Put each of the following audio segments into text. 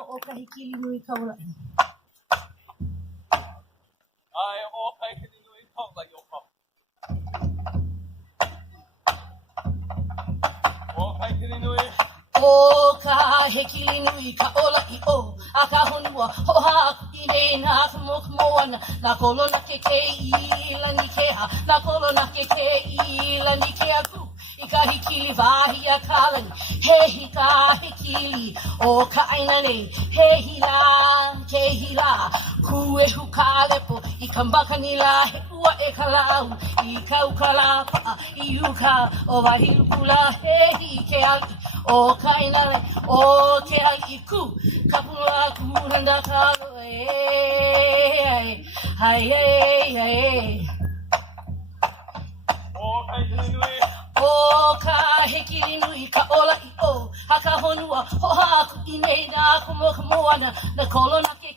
o kahikili nui kaula. Ai o kai kini nui kau lai o kau. O kai kini nui. O ka hekili nui ka ola I o a ka honua hoha I nei na moana na kolona ke I lani ke ha na kolona ke I lani ke aku I ka hikili wahi a kalani he hika hekili o ka aina nei he hila ku e huka lepo I ka makanila he ua e ka lau I ka ukala pa I uka o wahi lukula he hi ke ali o kainale o te ai ku kapula kuranda kalo ai O kai kini nui. o ka hekili nui ka ola I o haka honua hoha aku I nei na moana na kolona ke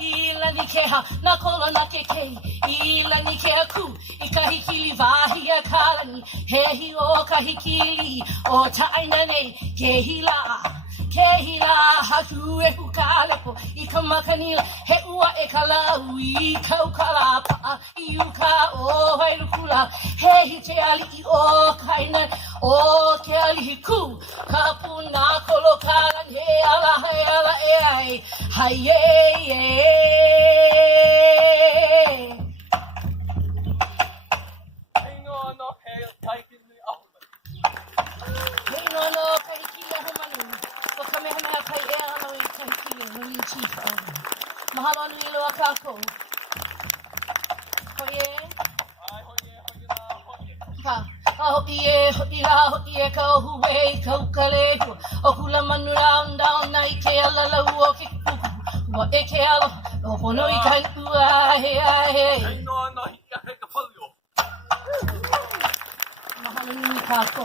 I lani ke ha na kolona ke I lani ke aku I ka hikili wahi a kalani he hi o ka hikili o taina nei ke hila hatu e hukalepo I ka makanila he ua e ka lau I ka ukala pa I uka o hailukula he hi te ali I o kaina o ke ali hiku ka puna kolokalan he ala e ai hai Ingo no he kai kini nui au. Hei no kahikila homanu o kamehameha kai e ano I kahikila no I chief au mahalo anu I loa kako hoie Ai hoye la hoye. ka hoi e ka ohuwe ka ukale o kula manu down na I ke ala lau o ke kuku ua e ke alo o hono I ka ua he Ingo no hika he ka palio. mahalo nui kako